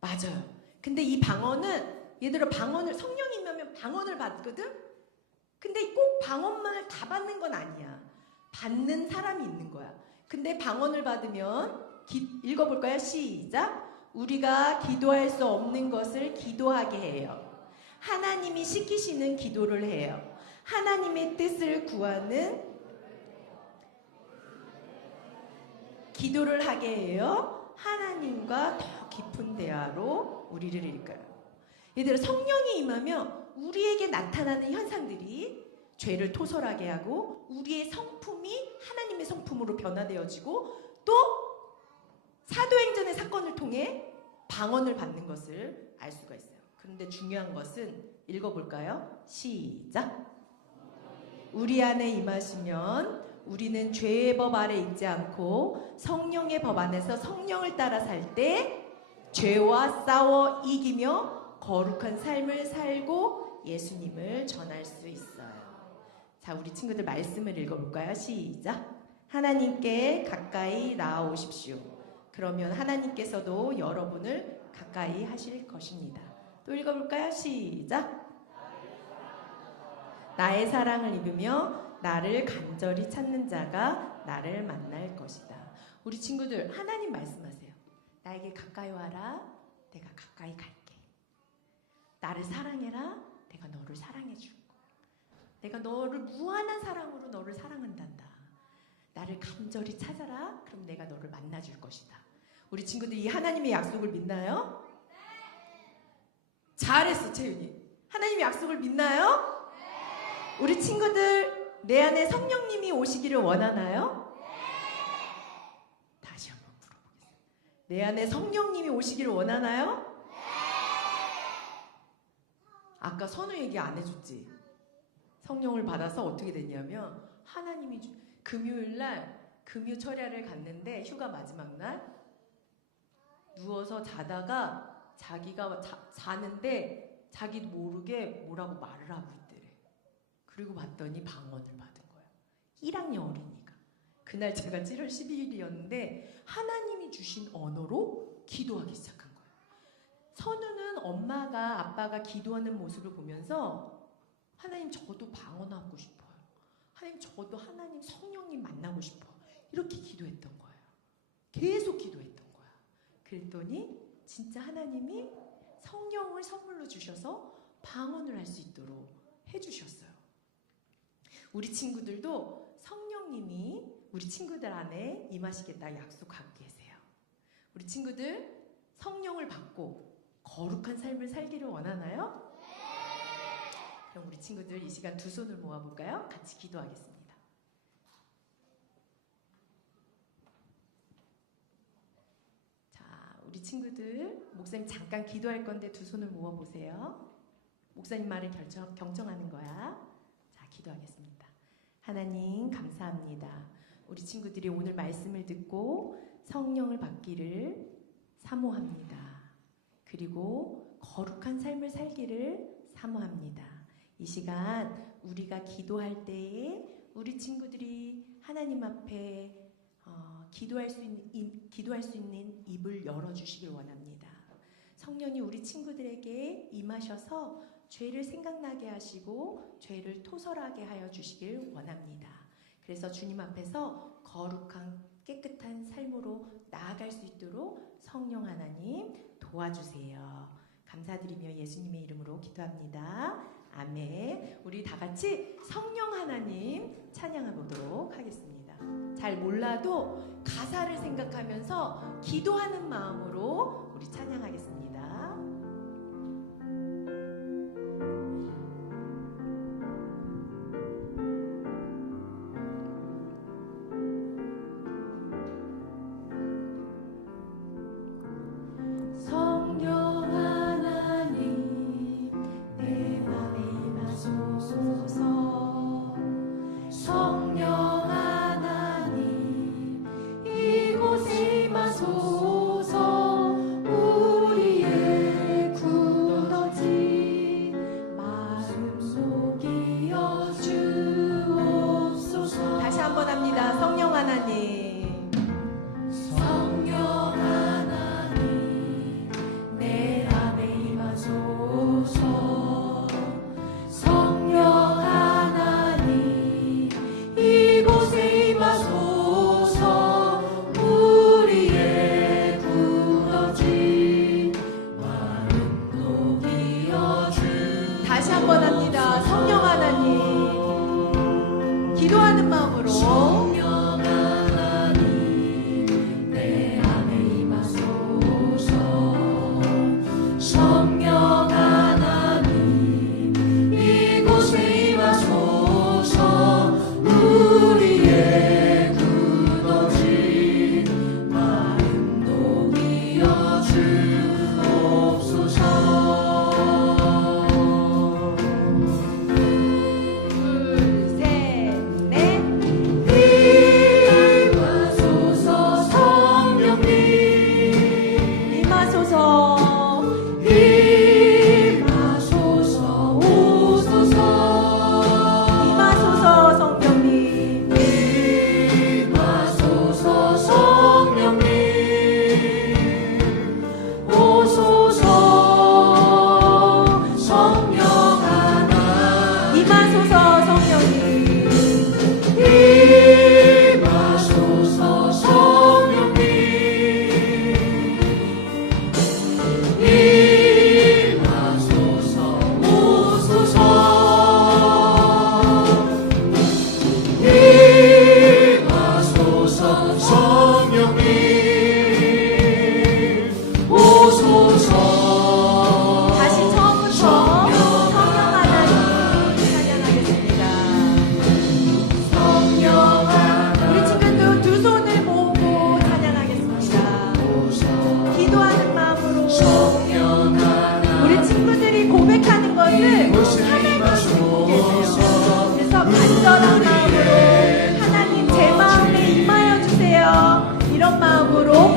맞아요. 근데 이 방언은 얘들아 성령이 임하면 방언을 받거든? 근데 꼭 방언만을 다 받는 건 아니야. 받는 사람이 있는 거야. 근데 방언을 받으면 읽어볼까요? 시작. 우리가 기도할 수 없는 것을 기도하게 해요. 하나님이 시키시는 기도를 해요. 하나님의 뜻을 구하는 기도를 하게 해요. 하나님과 더 깊은 대화로 우리를 이끌어요. 얘들아, 성령이 임하면 우리에게 나타나는 현상들이 죄를 토설하게 하고 우리의 성품이 하나님의 성품으로 변화되어지고 또 사도행전의 사건을 통해 방언을 받는 것을 알 수가 있어요. 그런데 중요한 것은 읽어볼까요? 시작. 우리 안에 임하시면 우리는 죄의 법 아래 있지 않고 성령의 법 안에서 성령을 따라 살 때 죄와 싸워 이기며 거룩한 삶을 살고 예수님을 전할 수 있어요. 자, 우리 친구들 말씀을 읽어볼까요? 시작. 하나님께 가까이 나아오십시오. 그러면 하나님께서도 여러분을 가까이 하실 것입니다. 또 읽어볼까요? 시작. 나의 사랑을 입으며 나를 간절히 찾는 자가 나를 만날 것이다. 우리 친구들 하나님 말씀하세요. 나에게 가까이 와라. 내가 가까이 갈게. 나를 사랑해라. 내가 너를 사랑해 줄 거야. 내가 너를 무한한 사랑으로 너를 사랑한단다. 나를 간절히 찾아라. 그럼 내가 너를 만나 줄 것이다. 우리 친구들 이 하나님의 약속을 믿나요? 잘했어, 채윤이. 하나님의 약속을 믿나요? 우리 친구들 내 안에 성령님이 오시기를 원하나요? 다시 한번 물어보겠습니다. 내 안에 성령님이 오시기를 원하나요? 아까 선우 얘기 안 해줬지? 성령을 받아서 어떻게 됐냐면 하나님이 금요일날 금요철야를 갔는데 휴가 마지막 날 누워서 자다가 자기가 자는데 자기 모르게 뭐라고 말을 하고 있더래. 그리고 봤더니 방언을 받은 거야. 1학년 어리니까. 그날 제가 7월 12일이었는데 하나님이 주신 언어로 기도하기 시작한 거예요. 선우는 엄마가 아빠가 기도하는 모습을 보면서 하나님 저도 방언하고 싶어요. 하나님 저도 하나님 성령님 만나고 싶어. 이렇게 기도했던 거예요. 계속 기도했던 거야. 그랬더니 진짜 하나님이 성령을 선물로 주셔서 방언을 할 수 있도록 해주셨어요. 우리 친구들도 성령님이 우리 친구들 안에 임하시겠다 약속하고 계세요. 우리 친구들 성령을 받고 거룩한 삶을 살기를 원하나요? 그럼 우리 친구들 이 시간 두 손을 모아볼까요? 같이 기도하겠습니다. 자, 우리 친구들 목사님 잠깐 기도할 건데 두 손을 모아보세요. 목사님 말을 경청하는 거야. 자, 기도하겠습니다. 하나님 감사합니다. 우리 친구들이 오늘 말씀을 듣고 성령을 받기를 사모합니다. 그리고 거룩한 삶을 살기를 사모합니다. 이 시간 우리가 기도할 때에 우리 친구들이 하나님 앞에 기도할 수 있는 입을 열어주시길 원합니다. 성령이 우리 친구들에게 임하셔서 죄를 생각나게 하시고 죄를 토설하게 하여 주시길 원합니다. 그래서 주님 앞에서 거룩한 깨끗한 삶으로 나아갈 수 있도록 성령 하나님 도와주세요. 감사드리며 예수님의 이름으로 기도합니다. 아멘. 우리 다 같이 성령 하나님 찬양해 보도록 하겠습니다. 잘 몰라도 가사를 생각하면서 기도하는 마음으로 우리 찬양하겠습니다. 기도하는 마음으로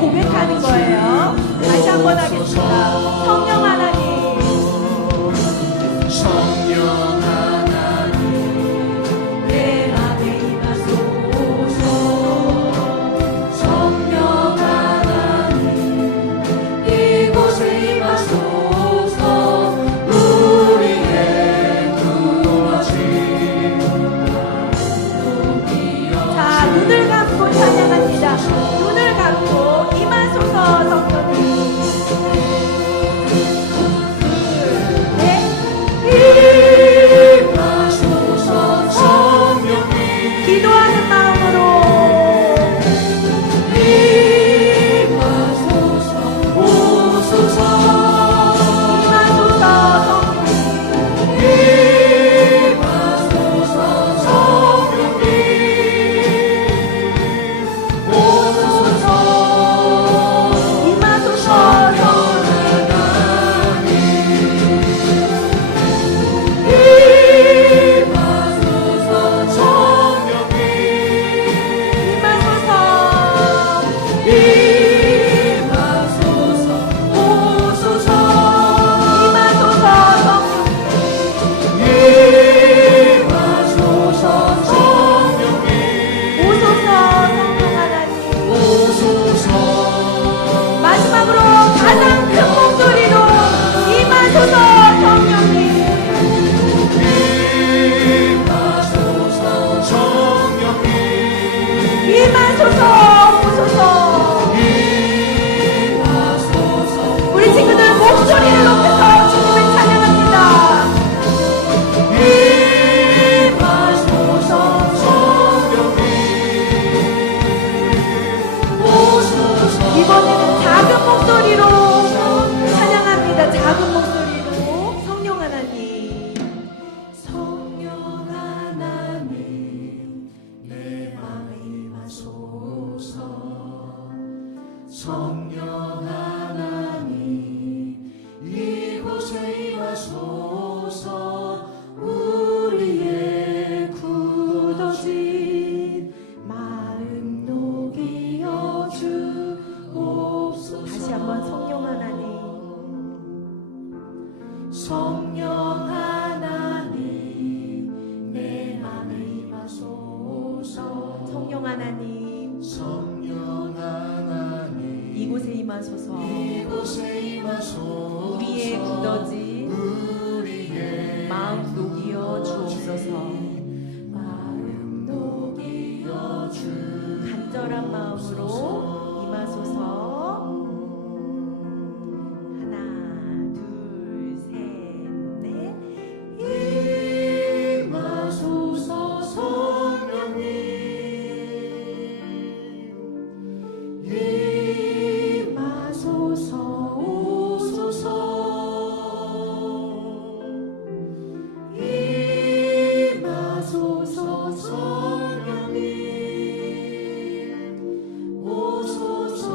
고백하는 거예요. 다시 한번 하겠습니다. 성령 하나님, 성령 하나님, 내 안에 임하소서. 성령 하나님, 이곳에 임하소서. 우리의 구원하신 자, 눈을 감고 찬양합니다. 눈을 감고 임하소서. 성령님 성령 하나님, 성령 하나님 이곳에 임하소서. 이곳에 임하소서. 우리의 굳어진 우리의 마음 녹이어 주옵소서. 마음 녹이어 주옵소서. 간절한 마음으로 임하소서. 하나, 둘, 셋, 넷. 임하소서. 성령님 임하소서. 오소서. 임하소서. 성령님 오소서.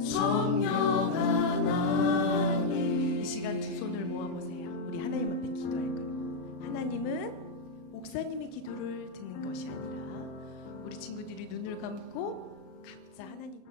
성령 하나님. 이 시간 두 손을 모아보세요. 우리 하나님 앞에 기도할 거예요. 하나님은 목사님의 기도를 듣는 것이 아니라 우리 친구들이 눈을 감고 각자 하나님